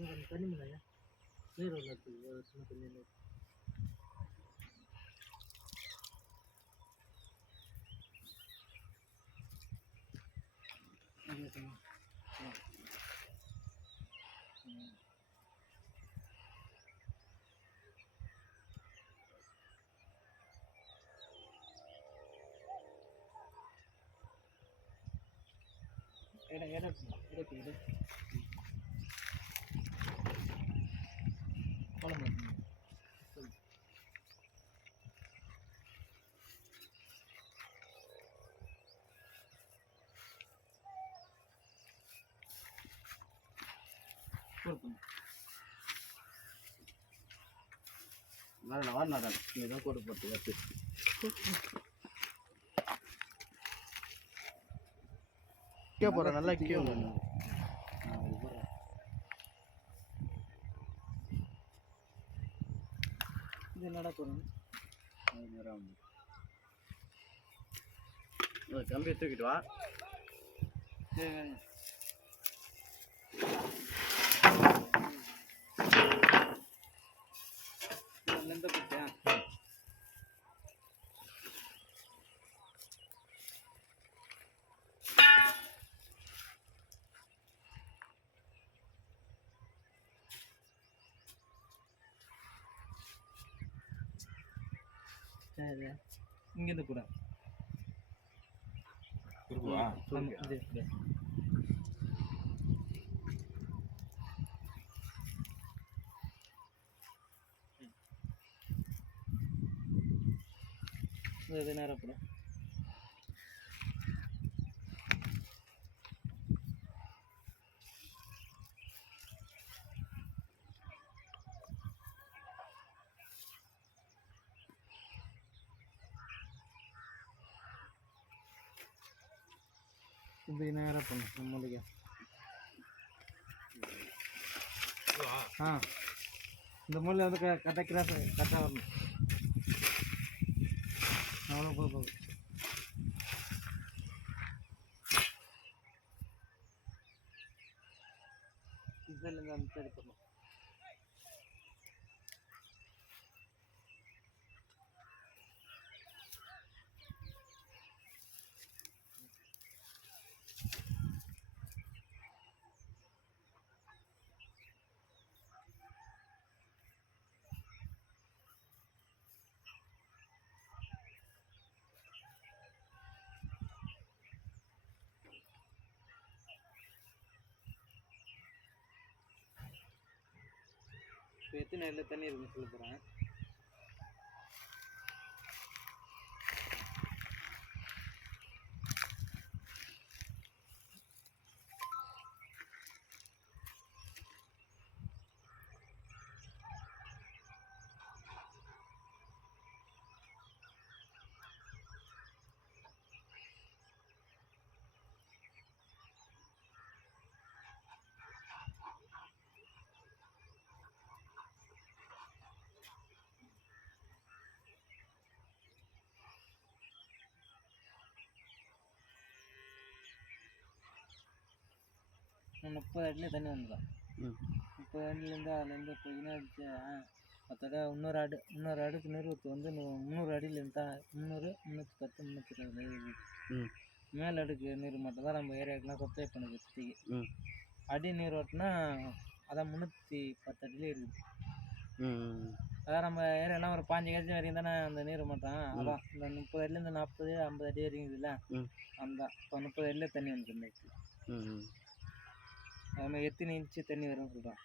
தண்ணி முன்னாடி நீர் உள்ள சின்ன தண்ணி நீர் வாரினாதான் நீ தான் போட்டு போட்டு போகிறேன் நல்லா இது என்னடா போகிறேன் கம்பி தூக்கிட்டு வா எந்த பத்தியா இங்கேருந்து கூட இது நேரம் கூட இப்படி நேரம் பண்ணும் நம்மளுக்கு இந்த மூலையில் வந்து கரெக்டாக கிராஸ் கரெக்டாக வரணும் அவ்வளோ போதும் இதில் அந்த சரி பண்ணணும் இப்போ எத்தனை நேரில் தண்ணி இருக்குன்னு சொல்ல போகிறேன் நான் 30 அடியில் தண்ணி வந்துடும் 30 அடியிலேருந்து அதுலேருந்து இப்போ இணைச்சு மற்றோட இன்னொரு அடுக்கு நிறுவத்து வந்து 300 அடியிலேருந்து தான் 300 310 320 மேல் அடுக்கு நீர் மட்டும் தான் நம்ம ஏரியாவுக்குலாம் சப்ளை பண்ணுது சுற்றிக்கு அடி நீர் ஓட்டினா அதான் 310 அடியிலே இருக்குது அதான் நம்ம ஏரியாலாம் ஒரு 5 கட்சி வரைக்கும் தானே அந்த நீர் மாட்டோம் அதான் இந்த 30 அடியிலேருந்து 40 50 அடி வரைக்குதுல்ல அதுதான் இப்போ 30 அடியில் தண்ணி வந்துருந்துச்சு அதுமாதிரி எத்தனை இன்ச்சு தண்ணி வரும்னு சொல்கிறான்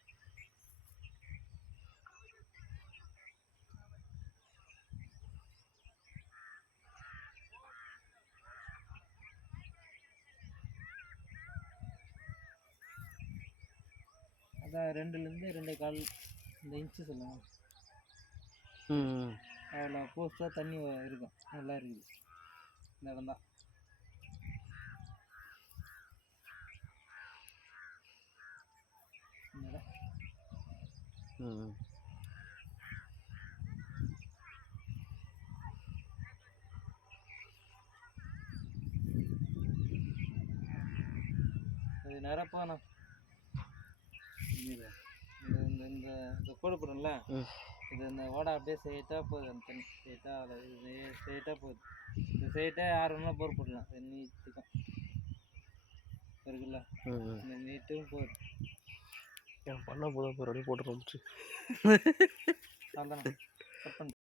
அதான் 2லேருந்து 2.25 இந்த இன்ச்சு சொல்லுவாங்க அவ்வளோ போஸ்ட்டாக தண்ணி இருக்கும் நல்லா இருக்குது இந்த இடம் தான் அது நிரப்பாண்ணா இந்த இந்த கோடு போடுறோம்ல, ம். இது இந்த ஓடை அப்படியே ஸ்ட்ரெயிட்டாக போகுது. அந்த தண்ணி ஸ்ட்ரெயிட்டாக இது ஸ்ட்ரெயிட்டாக போகுது. இது ஸ்ட்ரெயிட்டாக யார் வேணாலும் போர் போடலாம். இது நீட்டுக்கும் இருக்குல்ல, ம். இந்த நீட்டும் போகுது. ஏன் பண்ண போதும் அப்படியே போட்டு முடிச்சு அவ்வளோதானே, கட் பண்ணு.